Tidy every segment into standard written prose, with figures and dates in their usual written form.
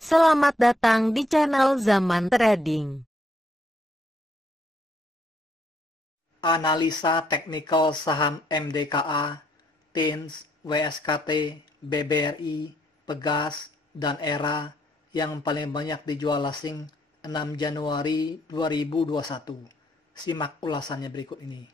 Selamat datang di channel Zaman Trading. Analisa teknikal saham MDKA, TINS, WSKT, BBRI, Pegas, dan ERA yang paling banyak dijual asing 6 Januari 2021. Simak ulasannya berikut ini.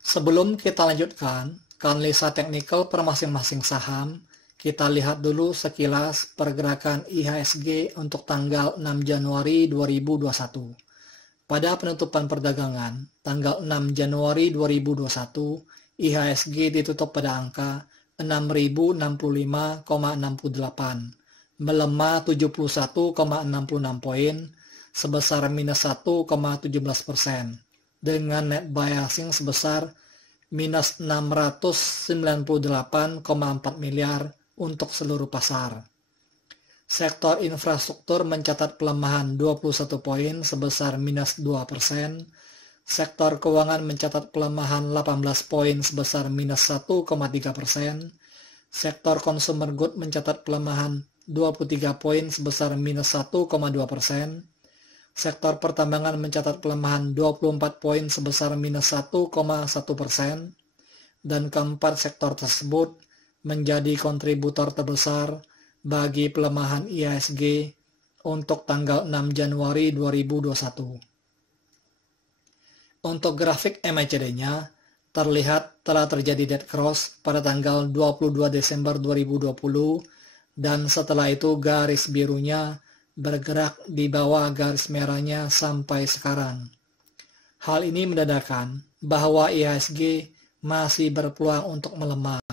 Sebelum kita lanjutkan ke analisa teknikal per masing-masing saham, kita lihat dulu sekilas pergerakan IHSG untuk tanggal 6 Januari 2021. Pada penutupan perdagangan, tanggal 6 Januari 2021, IHSG ditutup pada angka 6.065,68, melemah 71,66 poin, sebesar minus 1,17%, dengan net buy asing sebesar minus 698,4 miliar untuk seluruh pasar. Sektor infrastruktur mencatat pelemahan 21 poin sebesar minus 2%. Sektor keuangan mencatat pelemahan 18 poin sebesar minus 1,3%. Sektor consumer good mencatat pelemahan 23 poin sebesar minus 1,2%. Sektor pertambangan mencatat pelemahan 24 poin sebesar minus 1,1%. Dan keempat sektor tersebut menjadi kontributor terbesar bagi pelemahan IHSG untuk tanggal 6 Januari 2021. Untuk grafik MACD-nya, terlihat telah terjadi dead cross pada tanggal 22 Desember 2020 dan setelah itu garis birunya bergerak di bawah garis merahnya sampai sekarang. Hal ini menandakan bahwa IHSG masih berpeluang untuk melemah,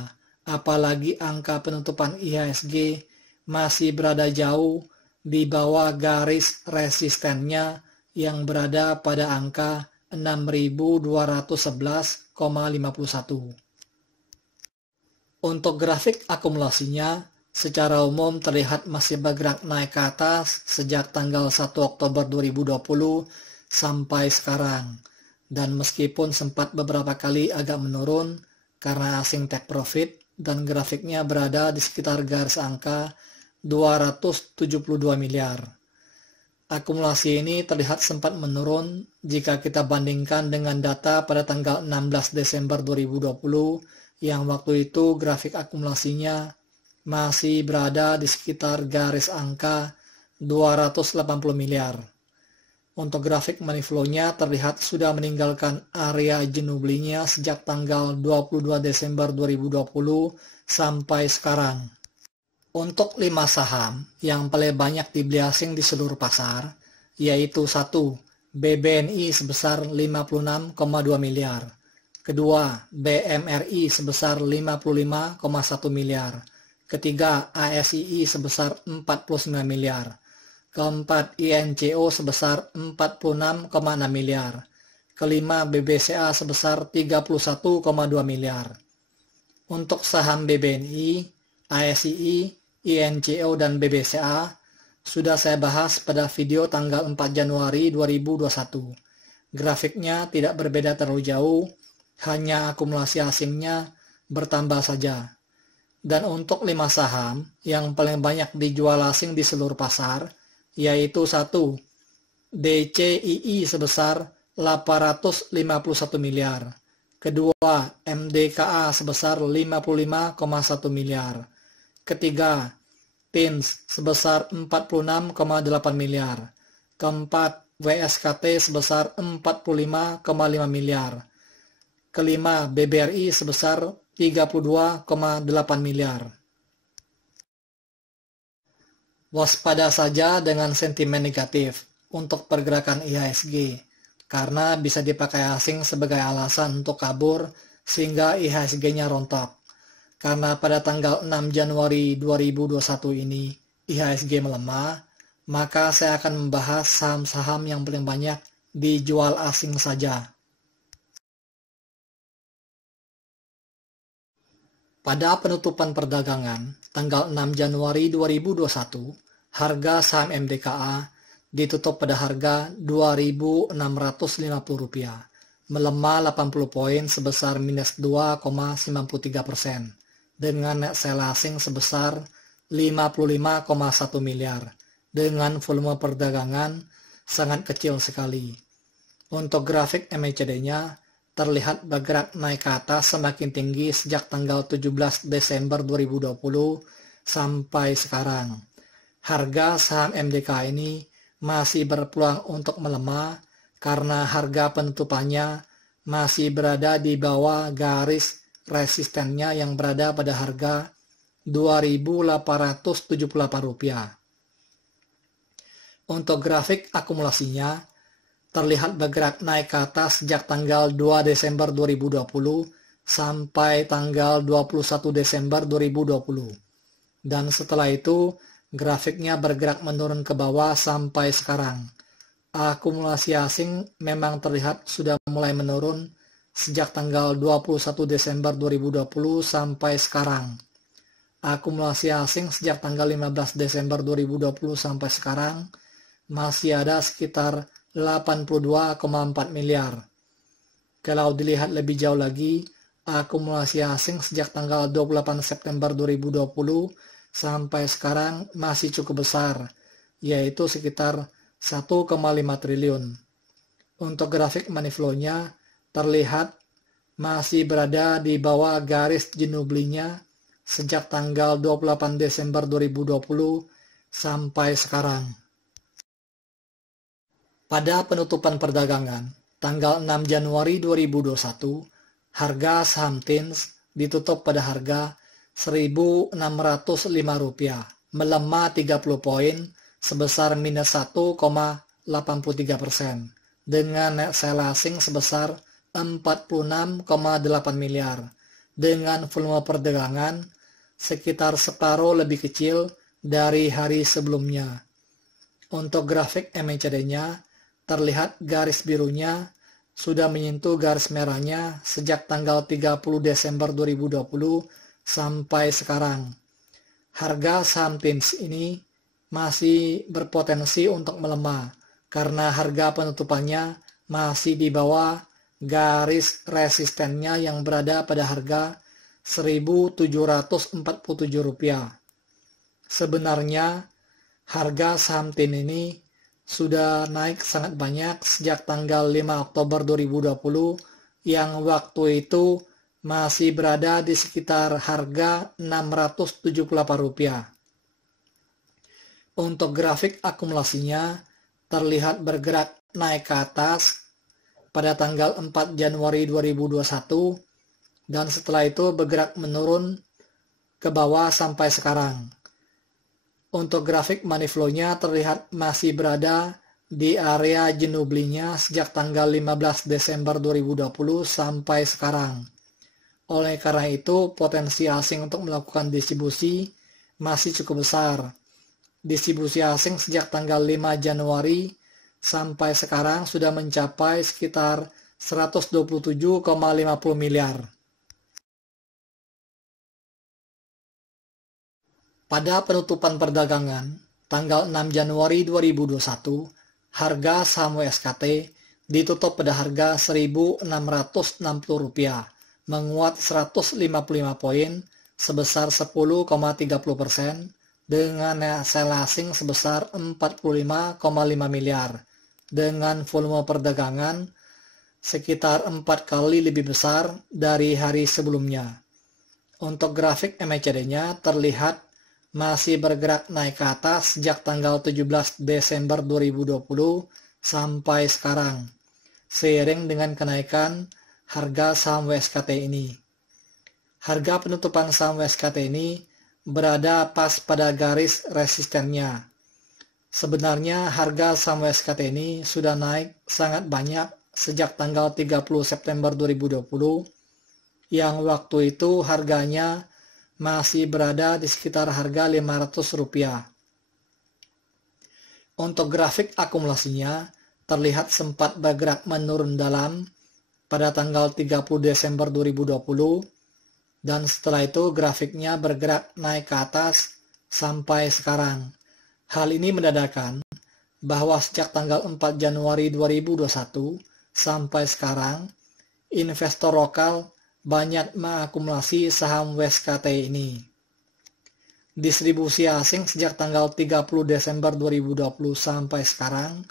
apalagi angka penutupan IHSG masih berada jauh di bawah garis resistennya yang berada pada angka 6.211,51. Untuk grafik akumulasinya, secara umum terlihat masih bergerak naik ke atas sejak tanggal 1 Oktober 2020 sampai sekarang. Dan meskipun sempat beberapa kali agak menurun karena asing take profit dan grafiknya berada di sekitar garis angka 272 miliar. Akumulasi ini terlihat sempat menurun jika kita bandingkan dengan data pada tanggal 16 Desember 2020 yang waktu itu grafik akumulasinya masih berada di sekitar garis angka 280 miliar. Untuk grafik money flow-nya terlihat sudah meninggalkan area jenuh belinya sejak tanggal 22 Desember 2020 sampai sekarang. Untuk 5 saham yang paling banyak dibeli asing di seluruh pasar, yaitu 1. BBNI sebesar 56,2 miliar. Kedua, BMRI sebesar 55,1 miliar. Ketiga, ASII sebesar 49 miliar. Keempat, INCO sebesar 46,6 miliar. Kelima, BBCA sebesar 31,2 miliar. Untuk saham BBNI, ASII, INCO, dan BBCA sudah saya bahas pada video tanggal 4 Januari 2021. Grafiknya tidak berbeda terlalu jauh, hanya akumulasi asingnya bertambah saja. Dan untuk 5 saham yang paling banyak dijual asing di seluruh pasar, yaitu 1. DCII sebesar 851 miliar. Kedua, MDKA sebesar 55,1 miliar. Ketiga, TINS sebesar 46,8 miliar. Keempat, WSKT sebesar 45,5 miliar. Kelima, BBRI sebesar 32,8 miliar. Waspada saja dengan sentimen negatif untuk pergerakan IHSG, karena bisa dipakai asing sebagai alasan untuk kabur sehingga IHSG-nya rontok. Karena pada tanggal 6 Januari 2021 ini IHSG melemah, maka saya akan membahas saham-saham yang paling banyak dijual asing saja. Pada penutupan perdagangan tanggal 6 Januari 2021, harga saham MDKA ditutup pada harga Rp2.650, melemah 80 poin sebesar minus 2,93%, dengan net sell asing sebesar 55,1 miliar dengan volume perdagangan sangat kecil sekali. Untuk grafik MACD-nya terlihat bergerak naik ke atas semakin tinggi sejak tanggal 17 Desember 2020 sampai sekarang. Harga saham MDK ini masih berpeluang untuk melemah karena harga penutupannya masih berada di bawah garis resistennya yang berada pada harga Rp2.878. Untuk grafik akumulasinya terlihat bergerak naik ke atas sejak tanggal 2 Desember 2020 sampai tanggal 21 Desember 2020. Dan setelah itu grafiknya bergerak menurun ke bawah sampai sekarang. Akumulasi asing memang terlihat sudah mulai menurun sejak tanggal 21 Desember 2020 sampai sekarang. Akumulasi asing sejak tanggal 15 Desember 2020 sampai sekarang masih ada sekitar 82,4 miliar. Kalau dilihat lebih jauh lagi, akumulasi asing sejak tanggal 28 September 2020 sampai sekarang masih cukup besar, yaitu sekitar 1,5 triliun. Untuk grafik money flow-nya terlihat masih berada di bawah garis jenuh belinya sejak tanggal 28 Desember 2020 sampai sekarang. Pada penutupan perdagangan, tanggal 6 Januari 2021, harga saham TINS ditutup pada harga Rp1.605, melemah 30 poin sebesar minus 1,83%, dengan net sell asing sebesar 46,8 miliar, dengan volume perdagangan sekitar separuh lebih kecil dari hari sebelumnya. Untuk grafik MACD-nya, terlihat garis birunya sudah menyentuh garis merahnya sejak tanggal 30 Desember 2020 sampai sekarang. Harga saham TINS ini masih berpotensi untuk melemah karena harga penutupannya masih di bawah garis resistennya yang berada pada harga Rp1.747. Sebenarnya harga saham TINS ini sudah naik sangat banyak sejak tanggal 5 Oktober 2020 yang waktu itu masih berada di sekitar harga Rp678. Untuk grafik akumulasinya terlihat bergerak naik ke atas pada tanggal 4 Januari 2021 dan setelah itu bergerak menurun ke bawah sampai sekarang. Untuk grafik money flow-nya terlihat masih berada di area jenuh belinya sejak tanggal 15 Desember 2020 sampai sekarang. Oleh karena itu, potensi asing untuk melakukan distribusi masih cukup besar. Distribusi asing sejak tanggal 5 Januari sampai sekarang sudah mencapai sekitar 127,50 miliar. Pada penutupan perdagangan, tanggal 6 Januari 2021, harga saham WSKT ditutup pada harga Rp1.660, menguat 155 poin sebesar 10,30% dengan sell asing sebesar 45,5 miliar, dengan volume perdagangan sekitar 4 kali lebih besar dari hari sebelumnya. Untuk grafik MACD-nya terlihat masih bergerak naik ke atas sejak tanggal 17 Desember 2020 sampai sekarang, seiring dengan kenaikan harga saham WSKT ini. Harga penutupan saham WSKT ini berada pas pada garis resistennya. Sebenarnya harga saham WSKT ini sudah naik sangat banyak sejak tanggal 30 September 2020, yang waktu itu harganya masih berada di sekitar harga Rp500. Untuk grafik akumulasinya terlihat sempat bergerak menurun dalam pada tanggal 30 Desember 2020 dan setelah itu grafiknya bergerak naik ke atas sampai sekarang. Hal ini menandakan bahwa sejak tanggal 4 Januari 2021 sampai sekarang investor lokal banyak mengakumulasi saham WSKT ini. Distribusi asing sejak tanggal 30 Desember 2020 sampai sekarang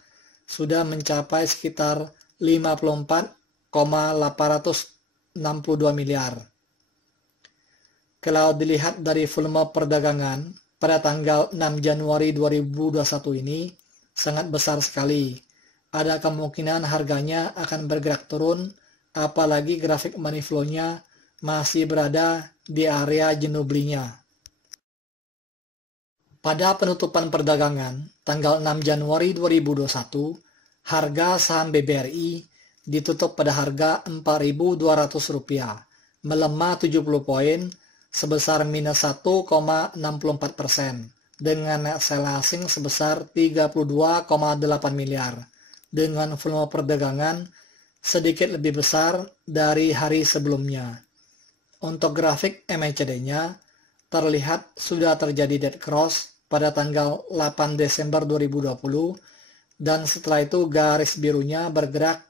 sudah mencapai sekitar 54,862 miliar. Kalau dilihat dari volume perdagangan pada tanggal 6 Januari 2021 ini sangat besar sekali. Ada kemungkinan harganya akan bergerak turun, apalagi grafik money flow-nya masih berada di area jenuh belinya. Pada penutupan perdagangan tanggal 6 Januari 2021, harga saham BBRI ditutup pada harga Rp4.200, melemah 70 poin sebesar minus 1,64%, dengan net sell asing sebesar 32,8 miliar, dengan volume perdagangan sedikit lebih besar dari hari sebelumnya. Untuk grafik MACD-nya, terlihat sudah terjadi dead cross pada tanggal 8 Desember 2020, dan setelah itu garis birunya bergerak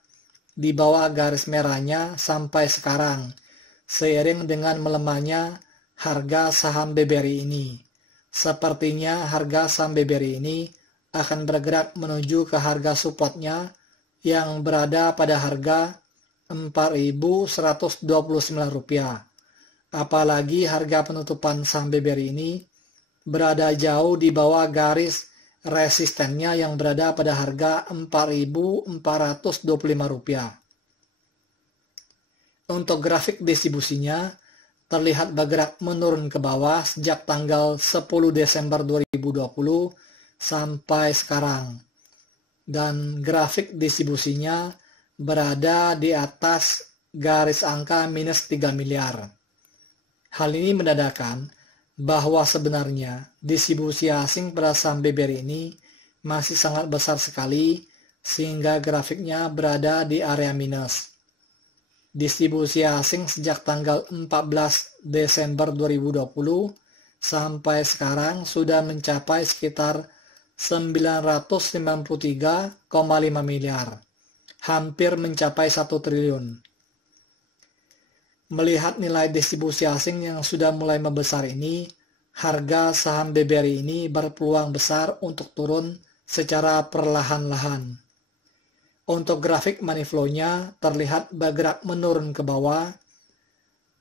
di bawah garis merahnya sampai sekarang, seiring dengan melemahnya harga saham BBRI ini. Sepertinya harga saham BBRI ini akan bergerak menuju ke harga supportnya yang berada pada harga Rp4.129. Apalagi harga penutupan saham BBRI ini berada jauh di bawah garis resistennya yang berada pada harga Rp4.425. Untuk grafik distribusinya, terlihat bergerak menurun ke bawah sejak tanggal 10 Desember 2020 sampai sekarang. Dan grafik distribusinya berada di atas garis angka minus 3 miliar. Hal ini menandakan bahwa sebenarnya distribusi asing pada saham BBRI ini masih sangat besar sekali sehingga grafiknya berada di area minus. Distribusi asing sejak tanggal 14 Desember 2020 sampai sekarang sudah mencapai sekitar 993,5 miliar, hampir mencapai 1 triliun. Melihat nilai distribusi asing yang sudah mulai membesar ini, harga saham BBRI ini berpeluang besar untuk turun secara perlahan-lahan. Untuk grafik money flow-nya terlihat bergerak menurun ke bawah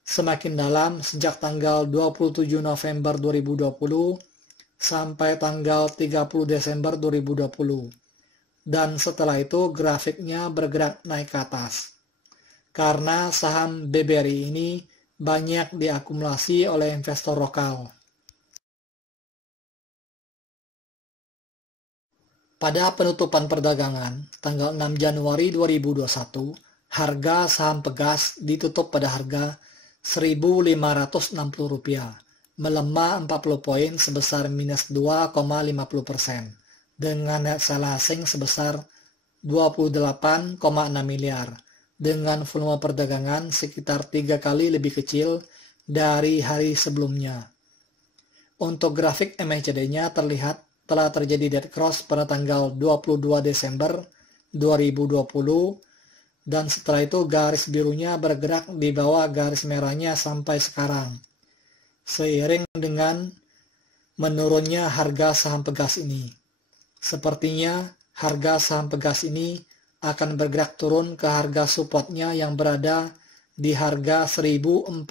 semakin dalam sejak tanggal 27 November 2020 sampai tanggal 30 Desember 2020. Dan setelah itu grafiknya bergerak naik ke atas. Karena saham BBRI ini banyak diakumulasi oleh investor lokal. Pada penutupan perdagangan tanggal 6 Januari 2021, harga saham Pegas ditutup pada harga Rp1.560, melemah 40 poin sebesar minus 2,50%, dengan net sell asing sebesar 28,6 miliar. Dengan volume perdagangan sekitar 3 kali lebih kecil dari hari sebelumnya. Untuk grafik MACD-nya terlihat telah terjadi dead cross pada tanggal 22 Desember 2020 dan setelah itu garis birunya bergerak di bawah garis merahnya sampai sekarang. Seiring dengan menurunnya harga saham Pegas ini. Sepertinya harga saham Pegas ini akan bergerak turun ke harga supportnya yang berada di harga Rp1.435.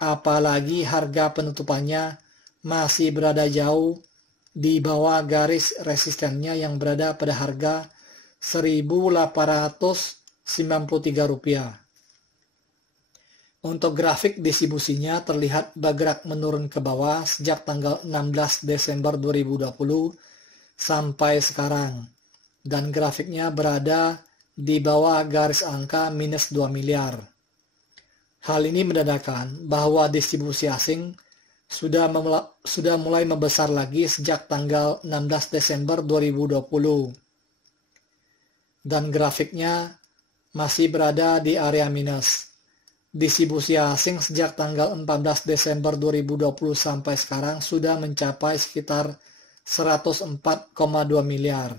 Apalagi harga penutupannya masih berada jauh di bawah garis resistennya yang berada pada harga Rp1.893. Untuk grafik distribusinya terlihat bergerak menurun ke bawah sejak tanggal 16 Desember 2020 sampai sekarang. Dan grafiknya berada di bawah garis angka minus 2 miliar. Hal ini menandakan bahwa distribusi asing sudah mulai membesar lagi sejak tanggal 16 Desember 2020. Dan grafiknya masih berada di area minus. Distribusi asing sejak tanggal 14 Desember 2020 sampai sekarang sudah mencapai sekitar 104,2 miliar.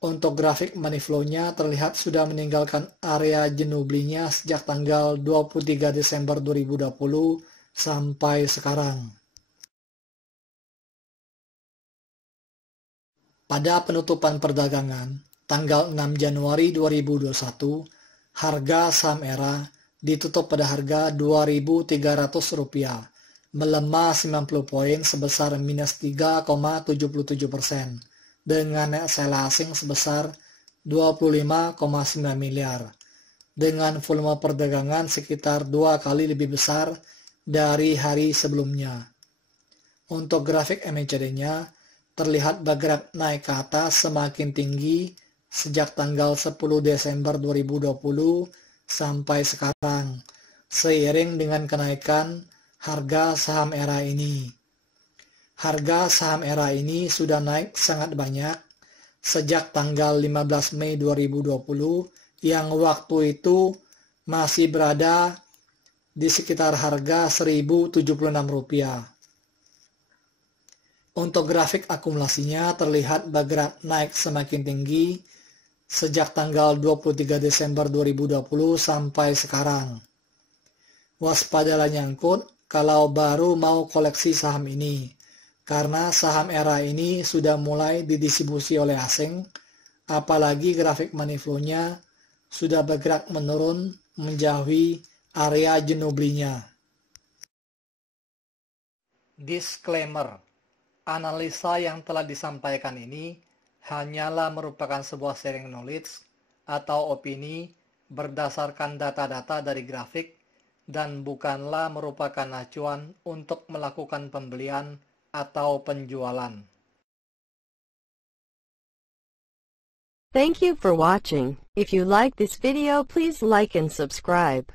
Untuk grafik money flow-nya terlihat sudah meninggalkan area jenuh belinya sejak tanggal 23 Desember 2020 sampai sekarang. Pada penutupan perdagangan, tanggal 6 Januari 2021, harga saham ERA ditutup pada harga Rp2.300, melemah 90 poin sebesar minus 3,77%, dengan net sell asing sebesar 25,9 miliar, dengan volume perdagangan sekitar 2 kali lebih besar dari hari sebelumnya. Untuk grafik MACD-nya, terlihat bergerak naik ke atas semakin tinggi sejak tanggal 10 Desember 2020 sampai sekarang, seiring dengan kenaikan harga saham ERA ini. Harga saham ERA ini sudah naik sangat banyak sejak tanggal 15 Mei 2020 yang waktu itu masih berada di sekitar harga Rp1.076. Untuk grafik akumulasinya terlihat bergerak naik semakin tinggi sejak tanggal 23 Desember 2020 sampai sekarang. Waspadalah nyangkut kalau baru mau koleksi saham ini, karena saham ERA ini sudah mulai didistribusi oleh asing, apalagi grafik money flow-nya sudah bergerak menurun menjauhi area jenuh belinya. Disclaimer: analisa yang telah disampaikan ini hanyalah merupakan sebuah sharing knowledge atau opini berdasarkan data-data dari grafik dan bukanlah merupakan acuan untuk melakukan pembelian atau penjualan. Thank you for watching. If you like this video, please like and subscribe.